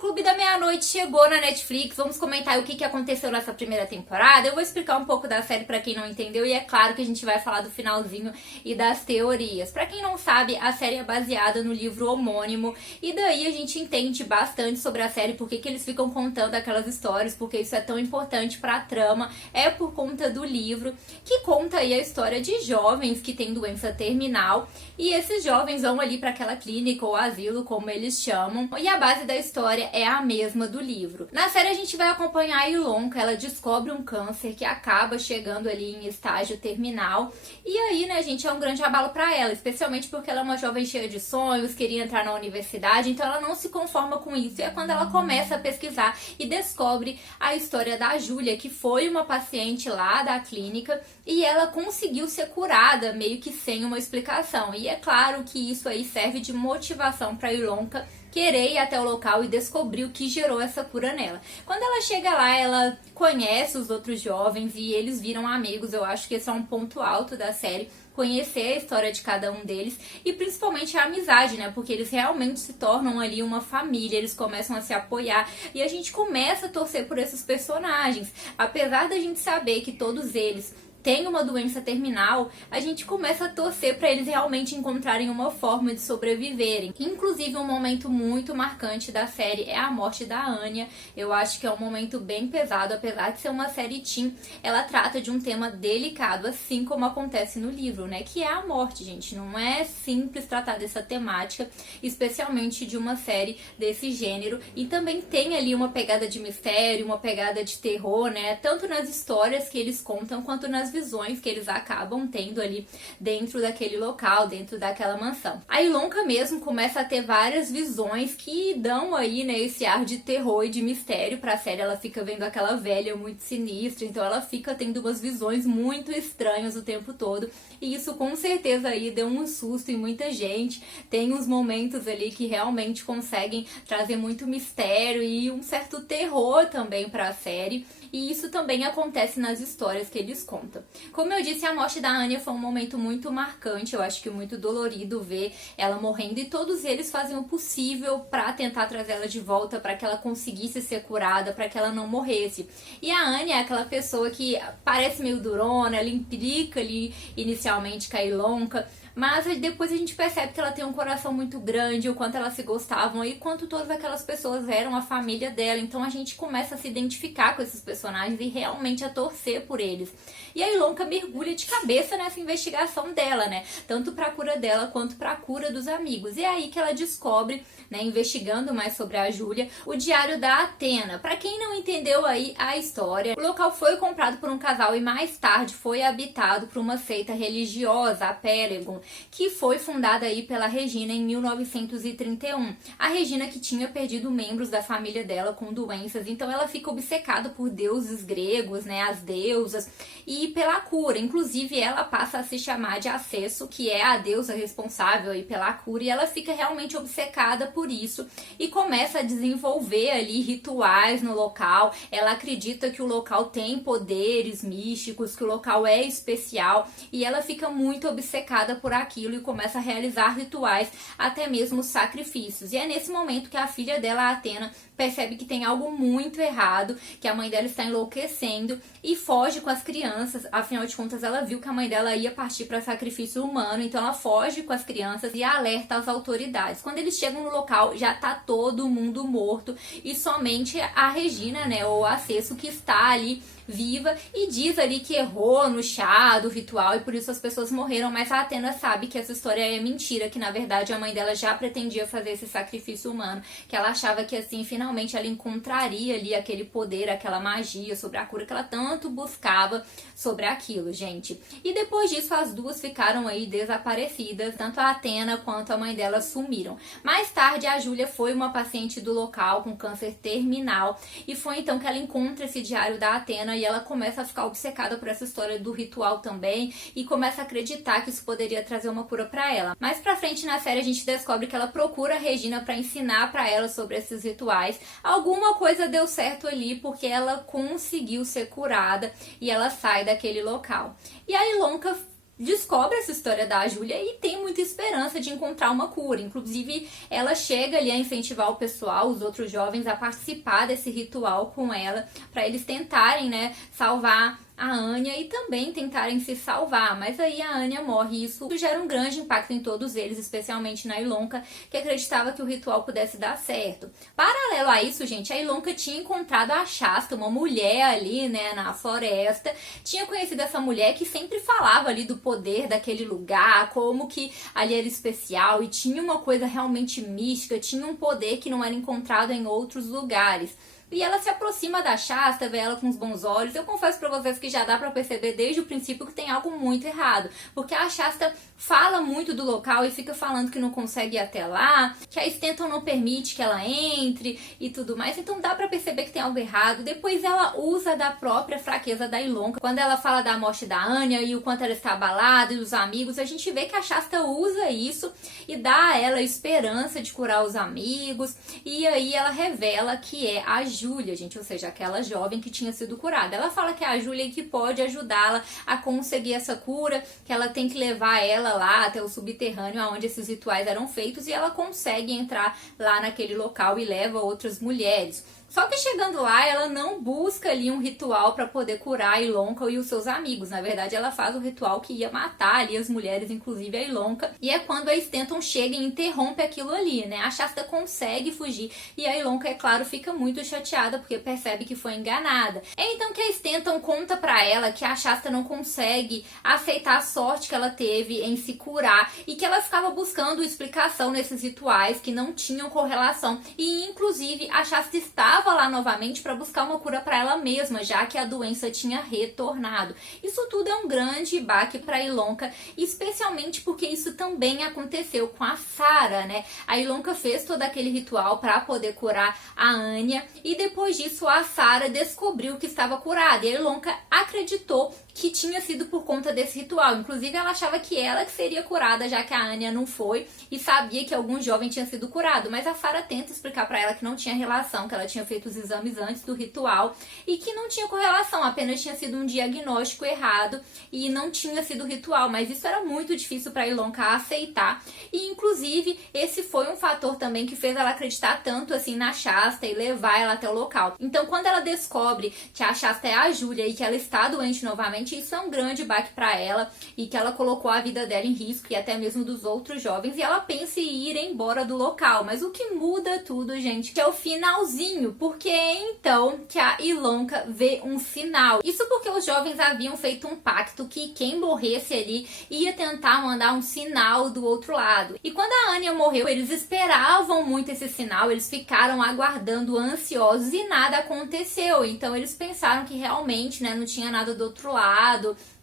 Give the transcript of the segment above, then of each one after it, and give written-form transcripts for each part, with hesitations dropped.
Clube da Meia-Noite chegou na Netflix. Vamos comentar o que aconteceu nessa primeira temporada. Eu vou explicar um pouco da série pra quem não entendeu e é claro que a gente vai falar do finalzinho e das teorias. Pra quem não sabe, a série é baseada no livro homônimo e daí a gente entende bastante sobre a série, por que eles ficam contando aquelas histórias, porque isso é tão importante pra trama. É por conta do livro que conta aí a história de jovens que têm doença terminal e esses jovens vão ali pra aquela clínica ou asilo, como eles chamam, e a base da história é a mesma do livro. Na série a gente vai acompanhar a Ilonka, ela descobre um câncer que acaba chegando ali em estágio terminal, e aí, né, gente, é um grande abalo pra ela, especialmente porque ela é uma jovem cheia de sonhos, queria entrar na universidade, então ela não se conforma com isso, e é quando ela começa a pesquisar e descobre a história da Júlia, que foi uma paciente lá da clínica, e ela conseguiu ser curada, meio que sem uma explicação, e é claro que isso aí serve de motivação pra Ilonka querer ir até o local e descobrir o que gerou essa cura nela. Quando ela chega lá, ela conhece os outros jovens e eles viram amigos. Eu acho que esse é um ponto alto da série, conhecer a história de cada um deles e principalmente a amizade, né? Porque eles realmente se tornam ali uma família, eles começam a se apoiar e a gente começa a torcer por esses personagens. Apesar da gente saber que todos eles tem uma doença terminal, a gente começa a torcer para eles realmente encontrarem uma forma de sobreviverem. Inclusive, um momento muito marcante da série é a morte da Anya. Eu acho que é um momento bem pesado, apesar de ser uma série teen, ela trata de um tema delicado, assim como acontece no livro, né? Que é a morte, gente. Não é simples tratar dessa temática, especialmente de uma série desse gênero. E também tem ali uma pegada de mistério, uma pegada de terror, né? Tanto nas histórias que eles contam, quanto nas visões que eles acabam tendo ali dentro daquele local, dentro daquela mansão. A Ilonka mesmo começa a ter várias visões que dão aí, né, esse ar de terror e de mistério pra série. Ela fica vendo aquela velha muito sinistra, então ela fica tendo umas visões muito estranhas o tempo todo, e isso com certeza aí deu um susto em muita gente. Tem uns momentos ali que realmente conseguem trazer muito mistério e um certo terror também pra série, e isso também acontece nas histórias que eles contam. Como eu disse, a morte da Anya foi um momento muito marcante, eu acho que muito dolorido ver ela morrendo, e todos eles fazem o possível pra tentar trazer ela de volta, pra que ela conseguisse ser curada, pra que ela não morresse. E a Anya é aquela pessoa que parece meio durona, ela implica ali inicialmente com a Ilonka, mas depois a gente percebe que ela tem um coração muito grande, o quanto elas se gostavam e quanto todas aquelas pessoas eram a família dela. Então a gente começa a se identificar com esses personagens e realmente a torcer por eles. E a Ilonka mergulha de cabeça nessa investigação dela, né? Tanto pra cura dela quanto pra cura dos amigos. E é aí que ela descobre, né, investigando mais sobre a Júlia, o diário da Athena. Pra quem não entendeu aí a história, o local foi comprado por um casal e mais tarde foi habitado por uma seita religiosa, a Pelagon, que foi fundada aí pela Regina em 1931. A Regina que tinha perdido membros da família dela com doenças, então ela fica obcecada por deuses gregos, né, as deusas, e pela cura. Inclusive ela passa a se chamar de Acesso, que é a deusa responsável aí pela cura, e ela fica realmente obcecada por isso e começa a desenvolver ali rituais no local. Ela acredita que o local tem poderes místicos, que o local é especial, e ela fica muito obcecada por aquilo e começa a realizar rituais, até mesmo sacrifícios. E é nesse momento que a filha dela, a Athena, percebe que tem algo muito errado, que a mãe dela está enlouquecendo e foge com as crianças. Afinal de contas, ela viu que a mãe dela ia partir para sacrifício humano, então ela foge com as crianças e alerta as autoridades. Quando eles chegam no local, já tá todo mundo morto e somente a Regina, né, ou a Acesso, que está ali viva, e diz ali que errou no chá do ritual e por isso as pessoas morreram, mas a Athena sabe que essa história é mentira, que na verdade a mãe dela já pretendia fazer esse sacrifício humano, que ela achava que assim finalmente ela encontraria ali aquele poder, aquela magia sobre a cura que ela tanto buscava sobre aquilo, gente. E depois disso as duas ficaram aí desaparecidas, tanto a Athena quanto a mãe dela sumiram. Mais tarde a Júlia foi uma paciente do local com câncer terminal e foi então que ela encontra esse diário da Athena e ela começa a ficar obcecada por essa história do ritual também e começa a acreditar que isso poderia trazer uma cura pra ela. Mais pra frente na série a gente descobre que ela procura a Regina pra ensinar pra ela sobre esses rituais. Alguma coisa deu certo ali porque ela conseguiu ser curada e ela sai daquele local. E a Ilonka descobre essa história da Júlia e tem muita esperança de encontrar uma cura. Inclusive, ela chega ali a incentivar o pessoal, os outros jovens, a participar desse ritual com ela, para eles tentarem, né, salvar a Anya e também tentarem se salvar, mas aí a Anya morre e isso gera um grande impacto em todos eles, especialmente na Ilonka, que acreditava que o ritual pudesse dar certo. Paralelo a isso, gente, a Ilonka tinha encontrado a Shasta, uma mulher ali, né, na floresta, tinha conhecido essa mulher que sempre falava ali do poder daquele lugar, como que ali era especial e tinha uma coisa realmente mística, tinha um poder que não era encontrado em outros lugares. E ela se aproxima da Shasta, vê ela com os bons olhos. Eu confesso pra vocês que já dá pra perceber desde o princípio que tem algo muito errado. Porque a Shasta fala muito do local e fica falando que não consegue ir até lá, que a Stanton não permite que ela entre e tudo mais. Então dá pra perceber que tem algo errado. Depois ela usa da própria fraqueza da Ilonka. Quando ela fala da morte da Anya e o quanto ela está abalada e os amigos, a gente vê que a Shasta usa isso e dá a ela esperança de curar os amigos. E aí ela revela que é a Júlia, gente, ou seja, aquela jovem que tinha sido curada. Ela fala que é a Júlia e que pode ajudá-la a conseguir essa cura, que ela tem que levar ela lá até o subterrâneo onde esses rituais eram feitos e ela consegue entrar lá naquele local e leva outras mulheres. Só que chegando lá, ela não busca ali um ritual para poder curar a Ilonka e os seus amigos. Na verdade, ela faz o ritual que ia matar ali as mulheres, inclusive a Ilonka. E é quando a Stanton chega e interrompe aquilo ali, né? A Shasta consegue fugir e a Ilonka, é claro, fica muito chateada porque percebe que foi enganada. É então que a Stanton conta pra ela que a Shasta não consegue aceitar a sorte que ela teve em se curar e que ela ficava buscando explicação nesses rituais que não tinham correlação. E, inclusive, a Shasta estava lá novamente para buscar uma cura para ela mesma, já que a doença tinha retornado. Isso tudo é um grande baque para Ilonka, especialmente porque isso também aconteceu com a Sarah, né? A Ilonka fez todo aquele ritual para poder curar a Anya e depois disso a Sarah descobriu que estava curada e a Ilonka acreditou que tinha sido por conta desse ritual. Inclusive, ela achava que ela que seria curada, já que a Anya não foi, e sabia que algum jovem tinha sido curado. Mas a Sarah tenta explicar pra ela que não tinha relação, que ela tinha feito os exames antes do ritual, e que não tinha correlação, apenas tinha sido um diagnóstico errado, e não tinha sido ritual. Mas isso era muito difícil pra Ilonka aceitar. E, inclusive, esse foi um fator também que fez ela acreditar tanto assim na Shasta e levar ela até o local. Então, quando ela descobre que a Shasta é a Júlia e que ela está doente novamente, isso é um grande baque para ela e que ela colocou a vida dela em risco e até mesmo dos outros jovens e ela pensa em ir embora do local. Mas o que muda tudo, gente, é o finalzinho, porque é então que a Ilonka vê um sinal. Isso porque os jovens haviam feito um pacto que quem morresse ali ia tentar mandar um sinal do outro lado. E quando a Anya morreu, eles esperavam muito esse sinal, eles ficaram aguardando ansiosos e nada aconteceu. Então eles pensaram que realmente, né, não tinha nada do outro lado,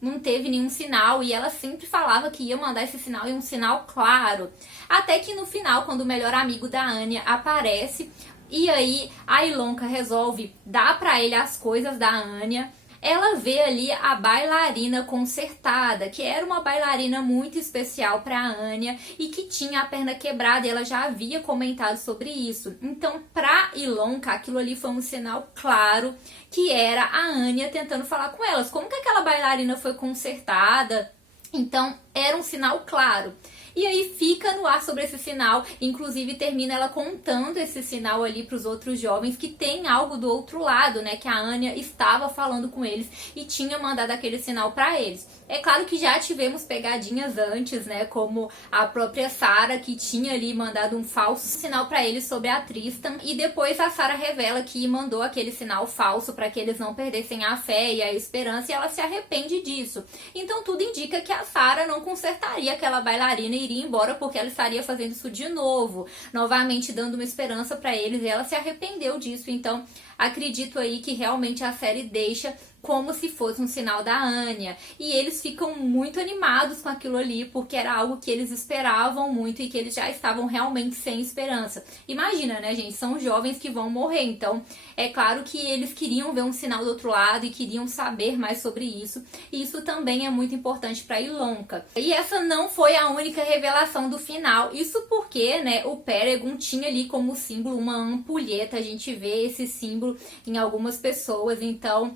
não teve nenhum sinal e ela sempre falava que ia mandar esse sinal e um sinal claro. Até que no final, quando o melhor amigo da Anya aparece e aí a Ilonka resolve dar pra ele as coisas da Anya, ela vê ali a bailarina consertada, que era uma bailarina muito especial para a Anya e que tinha a perna quebrada e ela já havia comentado sobre isso. Então, para Ilonka, aquilo ali foi um sinal claro que era a Anya tentando falar com elas. Como que aquela bailarina foi consertada? Então, era um sinal claro. E aí fica no ar sobre esse sinal, inclusive termina ela contando esse sinal ali para os outros jovens que tem algo do outro lado, né, que a Anya estava falando com eles e tinha mandado aquele sinal para eles. É claro que já tivemos pegadinhas antes, né, como a própria Sarah que tinha ali mandado um falso sinal para eles sobre a Tristan e depois a Sarah revela que mandou aquele sinal falso para que eles não perdessem a fé e a esperança e ela se arrepende disso. Então tudo indica que a Sarah não consertaria aquela bailarina e iria embora porque ela estaria fazendo isso de novo, novamente dando uma esperança para eles e ela se arrependeu disso. Então acredito aí que realmente a série deixa como se fosse um sinal da Anya. E eles ficam muito animados com aquilo ali, porque era algo que eles esperavam muito e que eles já estavam realmente sem esperança. Imagina, né, gente? São jovens que vão morrer, então é claro que eles queriam ver um sinal do outro lado e queriam saber mais sobre isso. E isso também é muito importante para Ilonka. E essa não foi a única revelação do final. Isso porque, né, o Peregrine tinha ali como símbolo uma ampulheta. A gente vê esse símbolo em algumas pessoas, então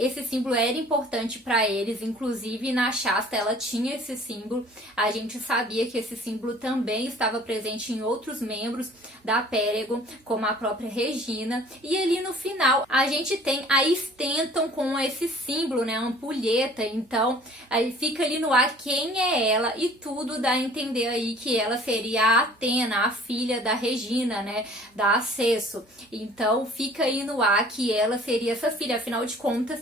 esse símbolo era importante para eles, inclusive na Shasta ela tinha esse símbolo. A gente sabia que esse símbolo também estava presente em outros membros da Peregon, como a própria Regina. E ali no final a gente tem a Stanton com esse símbolo, né, a ampulheta. Então aí fica ali no ar quem é ela, e tudo dá a entender aí que ela seria a Athena, a filha da Regina, né, da Acesso. Então fica aí no ar que ela seria essa filha. Afinal de contas,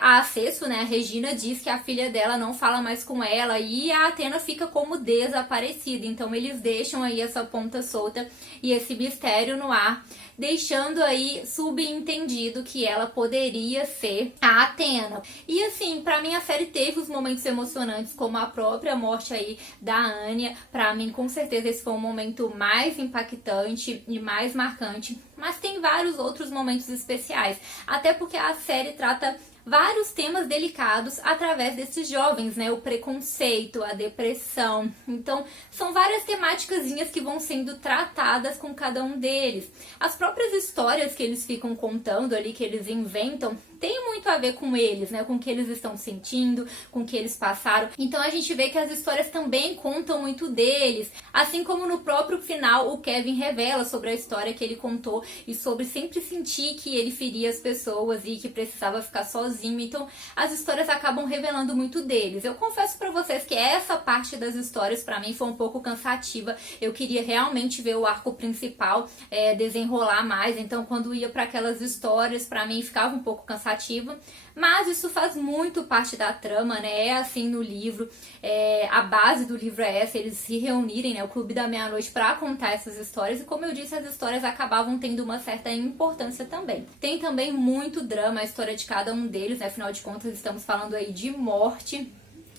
a Acesso, né, a Regina, diz que a filha dela não fala mais com ela e a Athena fica como desaparecida. Então eles deixam aí essa ponta solta e esse mistério no ar, deixando aí subentendido que ela poderia ser a Athena. E assim, pra mim a série teve os momentos emocionantes, como a própria morte aí da Anya. Pra mim, com certeza, esse foi o momento mais impactante e mais marcante. Mas tem vários outros momentos especiais, até porque a série trata vários temas delicados através desses jovens, né? O preconceito, a depressão. Então, são várias temáticazinhas que vão sendo tratadas com cada um deles. As próprias histórias que eles ficam contando ali, que eles inventam, tem muito a ver com eles, né? Com o que eles estão sentindo, com o que eles passaram. Então a gente vê que as histórias também contam muito deles. Assim como no próprio final o Kevin revela sobre a história que ele contou e sobre sempre sentir que ele feria as pessoas e que precisava ficar sozinho. Então as histórias acabam revelando muito deles. Eu confesso pra vocês que essa parte das histórias pra mim foi um pouco cansativa. Eu queria realmente ver o arco principal desenrolar mais. Então quando ia pra aquelas histórias, pra mim ficava um pouco cansativo. Mas isso faz muito parte da trama, né? É assim no livro, a base do livro é essa, eles se reunirem, né? O Clube da Meia-Noite, para contar essas histórias. E como eu disse, as histórias acabavam tendo uma certa importância também. Tem também muito drama a história de cada um deles, né? Afinal de contas, estamos falando aí de morte.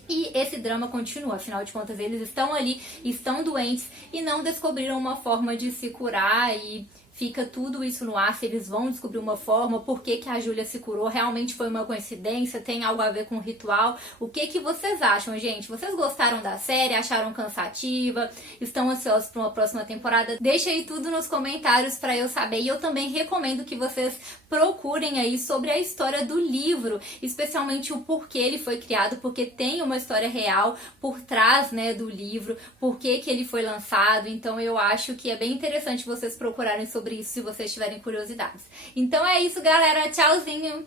E esse drama continua, afinal de contas eles estão ali, estão doentes e não descobriram uma forma de se curar, e fica tudo isso no ar, se eles vão descobrir uma forma, por que que a Júlia se curou, realmente foi uma coincidência, tem algo a ver com o ritual. O que que vocês acham, gente? Vocês gostaram da série, acharam cansativa, estão ansiosos para uma próxima temporada? Deixa aí tudo nos comentários para eu saber, e eu também recomendo que vocês procurem aí sobre a história do livro, especialmente o porquê ele foi criado, porque tem uma história real por trás, né, do livro, por que que ele foi lançado. Então eu acho que é bem interessante vocês procurarem sobre isso se vocês tiverem curiosidades. Então é isso, galera. Tchauzinho!